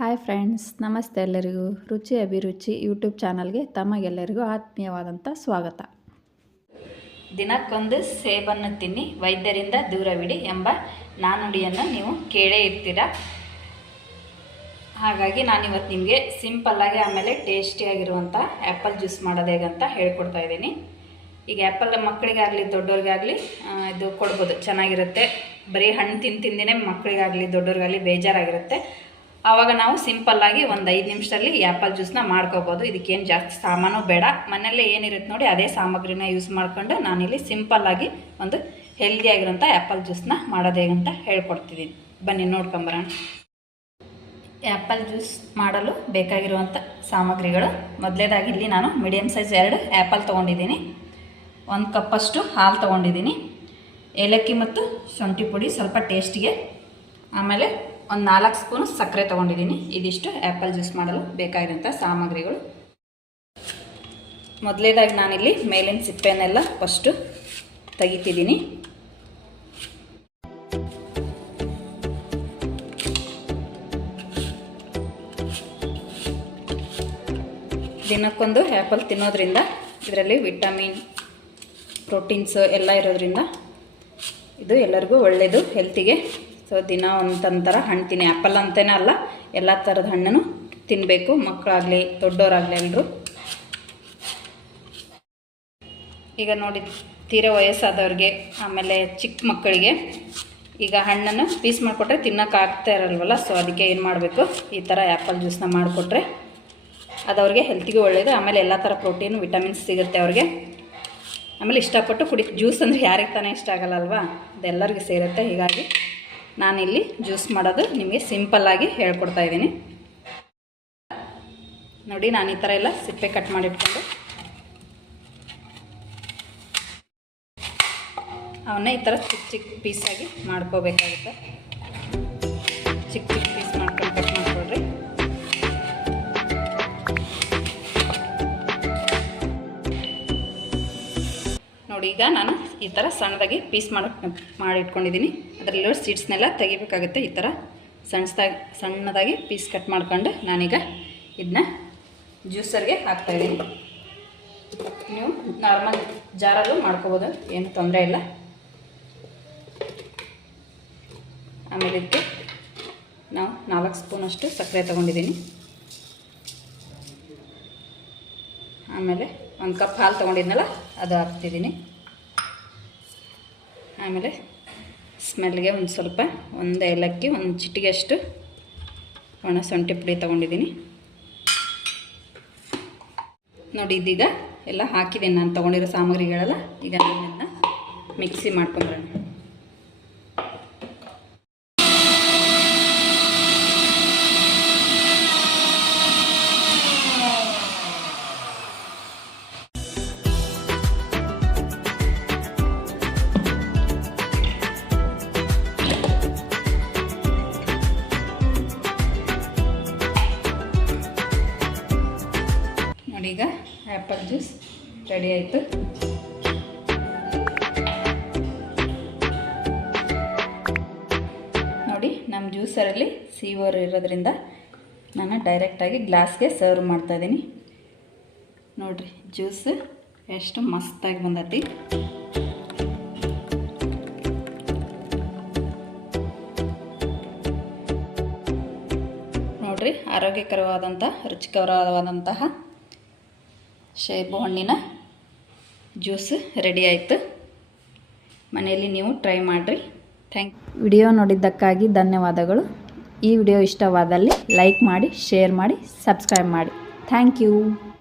Hi friends, ನಮಸ್ತೆ. ಎಲ್ಲರಿಗೂ ರುಚಿ ಅಭಿರುಚಿ ಯೂಟ್ಯೂಬ್ ಚಾನಲ್ಗೆ ತಮಗೆಲ್ಲರಿಗೂ ಆತ್ಮೀಯವಾದಂಥ ಸ್ವಾಗತ. ದಿನಕ್ಕೊಂದು ಸೇಬನ್ನು ತಿನ್ನಿ, ವೈದ್ಯರಿಂದ ದೂರವಿಡಿ ಎಂಬ ನಾನುಡಿಯನ್ನು ನೀವು ಕೇಳೇ ಇರ್ತೀರ. ಹಾಗಾಗಿ ನಾನಿವತ್ತು ನಿಮಗೆ ಸಿಂಪಲ್ಲಾಗಿ ಆಮೇಲೆ ಟೇಸ್ಟಿಯಾಗಿರುವಂಥ ಆ್ಯಪಲ್ ಜ್ಯೂಸ್ ಮಾಡೋದು ಹೇಗಂತ ಹೇಳ್ಕೊಡ್ತಾ ಇದ್ದೀನಿ. ಈಗ ಆ್ಯಪಲ್ ಮಕ್ಕಳಿಗಾಗಲಿ ದೊಡ್ಡವ್ರಿಗಾಗಲಿ ಇದು ಕೊಡ್ಬೋದು, ಚೆನ್ನಾಗಿರುತ್ತೆ. ಬರೀ ಹಣ್ಣು ತಿಂದಿನೇ ಮಕ್ಕಳಿಗಾಗಲಿ ದೊಡ್ಡವ್ರಿಗಾಗಲಿ ಬೇಜಾರಾಗಿರುತ್ತೆ. ಆವಾಗ ನಾವು ಸಿಂಪಲ್ಲಾಗಿ ಒಂದು 5 ನಿಮಿಷದಲ್ಲಿ ಆ್ಯಪಲ್ ಜ್ಯೂಸನ್ನ ಮಾಡ್ಕೋಬೋದು. ಇದಕ್ಕೇನು ಜಾಸ್ತಿ ಸಾಮಾನು ಬೇಡ, ಮನೆಯಲ್ಲೇ ಏನಿರುತ್ತೆ ನೋಡಿ ಅದೇ ಸಾಮಗ್ರಿನ ಯೂಸ್ ಮಾಡ್ಕೊಂಡು ನಾನಿಲ್ಲಿ ಸಿಂಪಲ್ಲಾಗಿ ಒಂದು ಹೆಲ್ದಿಯಾಗಿರೋಂಥ ಆ್ಯಪಲ್ ಜ್ಯೂಸನ್ನ ಮಾಡೋದು ಹೇಗಂತ ಹೇಳ್ಕೊಡ್ತಿದ್ದೀನಿ. ಬನ್ನಿ ನೋಡ್ಕೊಂಬರೋಣ. ಆ್ಯಪಲ್ ಜ್ಯೂಸ್ ಮಾಡಲು ಬೇಕಾಗಿರುವಂಥ ಸಾಮಗ್ರಿಗಳು, ಮೊದಲೇದಾಗಿ ಇಲ್ಲಿ ನಾನು ಮೀಡಿಯಮ್ ಸೈಜ್ 2 ಆ್ಯಪಲ್ ತೊಗೊಂಡಿದ್ದೀನಿ, 1 ಕಪ್ಪಷ್ಟು ಹಾಲು ತೊಗೊಂಡಿದ್ದೀನಿ, ಏಲಕ್ಕಿ ಮತ್ತು ಶುಂಠಿ ಪುಡಿ ಸ್ವಲ್ಪ ಟೇಸ್ಟಿಗೆ, ಆಮೇಲೆ ಒಂದು 4 ಸ್ಪೂನು ಸಕ್ಕರೆ ತೊಗೊಂಡಿದ್ದೀನಿ. ಇದಿಷ್ಟು ಆ್ಯಪಲ್ ಜ್ಯೂಸ್ ಮಾಡಲು ಬೇಕಾಗಿರೋಂಥ ಸಾಮಗ್ರಿಗಳು. ಮೊದಲೇದಾಗಿ ನಾನಿಲ್ಲಿ ಮೇಲಿನ ಸಿಪ್ಪೆನೆಲ್ಲ ಫಸ್ಟು ತೆಗಿತಿದ್ದೀನಿ. ದಿನಕ್ಕೊಂದು ಆ್ಯಪಲ್ ತಿನ್ನೋದ್ರಿಂದ ಇದರಲ್ಲಿ ವಿಟಮಿನ್, ಪ್ರೋಟೀನ್ಸ್ ಎಲ್ಲ ಇರೋದ್ರಿಂದ ಇದು ಎಲ್ಲರಿಗೂ ಒಳ್ಳೆಯದು ಹೆಲ್ತಿಗೆ. ಸೊ ದಿನ ಒಂಥರ ಹಣ್ಣು ತಿನ್ನಿ. ಆ್ಯಪಲ್ ಅಂತಲೇ ಅಲ್ಲ, ಎಲ್ಲ ಥರದ ಹಣ್ಣನ್ನು ತಿನ್ನಬೇಕು, ಮಕ್ಕಳಾಗಲಿ ದೊಡ್ಡವರಾಗಲಿ ಎಲ್ಲರೂ. ಈಗ ನೋಡಿ, ತೀರಾ ವಯಸ್ಸಾದವ್ರಿಗೆ ಆಮೇಲೆ ಚಿಕ್ಕ ಮಕ್ಕಳಿಗೆ ಈಗ ಹಣ್ಣನ್ನು ಪೀಸ್ ಮಾಡಿಕೊಟ್ರೆ ತಿನ್ನೋಕ್ಕಾಗ್ತಾ ಇರಲ್ವಲ್ಲ. ಸೊ ಅದಕ್ಕೆ ಏನು ಮಾಡಬೇಕು, ಈ ಥರ ಆ್ಯಪಲ್ ಜ್ಯೂಸನ್ನ ಮಾಡಿಕೊಟ್ರೆ ಅದು ಅವ್ರಿಗೆ ಹೆಲ್ತಿಗೆ ಒಳ್ಳೆಯದು. ಆಮೇಲೆ ಎಲ್ಲ ಥರ ಪ್ರೋಟೀನು ವಿಟಮಿನ್ಸ್ ಸಿಗುತ್ತೆ ಅವ್ರಿಗೆ. ಆಮೇಲೆ ಇಷ್ಟಪಟ್ಟು ಜ್ಯೂಸ್ ಅಂದರೆ ಯಾರಿಗೆ ತಾನೇ ಇಷ್ಟ ಆಗಲ್ಲ ಅಲ್ವಾ, ಅದೆಲ್ಲರಿಗೂ ಸೇರುತ್ತೆ. ಹೀಗಾಗಿ ನಾನಿಲ್ಲಿ ಜ್ಯೂಸ್ ಮಾಡೋದು ನಿಮಗೆ ಸಿಂಪಲ್ಲಾಗಿ ಹೇಳ್ಕೊಡ್ತಾ ಇದ್ದೀನಿ. ನೋಡಿ, ನಾನು ಈ ಥರ ಎಲ್ಲ ಸಿಪ್ಪೆ ಕಟ್ ಮಾಡಿಟ್ಕೊಂಡು ಅವನ್ನ ಈ ಥರ ಚಿಕ್ಕ ಚಿಕ್ಕ ಪೀಸಾಗಿ ಮಾಡ್ಕೋಬೇಕಾಗುತ್ತೆ. ಚಿಕ್ಕ ಚಿಕ್ಕ ಪೀಸ್ ಮಾಡ್ಕೊಂಡು ಕಟ್ ಮಾಡ್ಕೊಳ್ರಿ. ನೋಡಿ, ಈಗ ನಾನು ಈ ಥರ ಸಣ್ಣದಾಗಿ ಪೀಸ್ ಮಾಡಿಟ್ಕೊಂಡಿದ್ದೀನಿ. ಅದರಲ್ಲಿರೋ ಸೀಡ್ಸ್ನೆಲ್ಲ ತೆಗಿಬೇಕಾಗುತ್ತೆ. ಈ ಥರ ಸಣ್ಣದಾಗಿ ಪೀಸ್ ಕಟ್ ಮಾಡ್ಕೊಂಡು ನಾನೀಗ ಇದನ್ನ ಜ್ಯೂಸರ್ಗೆ ಹಾಕ್ತಾಯಿದ್ದೀನಿ. ನೀವು ನಾರ್ಮಲ್ ಜಾರಲ್ಲೂ ಮಾಡ್ಕೋಬೋದು, ಏನು ತೊಂದರೆ ಇಲ್ಲ. ಆಮೇಲೆ ಇದಕ್ಕೆ ನಾವು 4 ಸ್ಪೂನಷ್ಟು ಸಕ್ಕರೆ ತೊಗೊಂಡಿದ್ದೀನಿ. ಆಮೇಲೆ 1 ಕಪ್ ಹಾಲು ತೊಗೊಂಡಿದ್ನಲ್ಲ ಅದು ಹಾಕ್ತಿದ್ದೀನಿ. ಆಮೇಲೆ ಸ್ಮೆಲ್ಗೆ ಒಂದು ಏಲಕ್ಕಿ, 1 ಚಿಟಿಗೆಯಷ್ಟು ಒಣ ಶುಂಠಿ ಪುಡಿ ತೊಗೊಂಡಿದ್ದೀನಿ. ನೋಡಿ, ಇದೀಗ ಎಲ್ಲ ಹಾಕಿದ್ದೀನಿ ನಾನು ತೊಗೊಂಡಿರೋ ಸಾಮಗ್ರಿಗಳೆಲ್ಲ. ಈಗ ನಾನು ಇದನ್ನ ಮಿಕ್ಸಿ ಮಾಡ್ಕೊಂಡ್ಬರೋಣ. ನೋಡಿ, ಈಗ ಆ್ಯಪಲ್ ಜ್ಯೂಸ್ ರೆಡಿ ಆಯಿತು. ನೋಡಿ, ನಮ್ಮ ಜ್ಯೂಸರಲ್ಲಿ ಸಿಒರ್ ಇರೋದ್ರಿಂದ ನಾನು ಡೈರೆಕ್ಟಾಗಿ ಗ್ಲಾಸ್ಗೆ ಸರ್ವ್ ಮಾಡ್ತಾಯಿದ್ದೀನಿ. ನೋಡಿರಿ, ಜ್ಯೂಸ್ ಎಷ್ಟು ಮಸ್ತಾಗಿ ಬಂದೈತಿ. ನೋಡಿರಿ, ಆರೋಗ್ಯಕರವಾದಂಥ ರುಚಿಕರವಾದಂತಹ ಸೇಬು ಹಣ್ಣಿನ ಜ್ಯೂಸ್ ರೆಡಿ ಆಯಿತು. ಮನೆಯಲ್ಲಿ ನೀವು ಟ್ರೈ ಮಾಡಿರಿ. ವಿಡಿಯೋ ನೋಡಿದ್ದಕ್ಕಾಗಿ ಧನ್ಯವಾದಗಳು. ಈ ವಿಡಿಯೋ ಇಷ್ಟವಾದಲ್ಲಿ ಲೈಕ್ ಮಾಡಿ, ಶೇರ್ ಮಾಡಿ, ಸಬ್ಸ್ಕ್ರೈಬ್ ಮಾಡಿ. Thank you.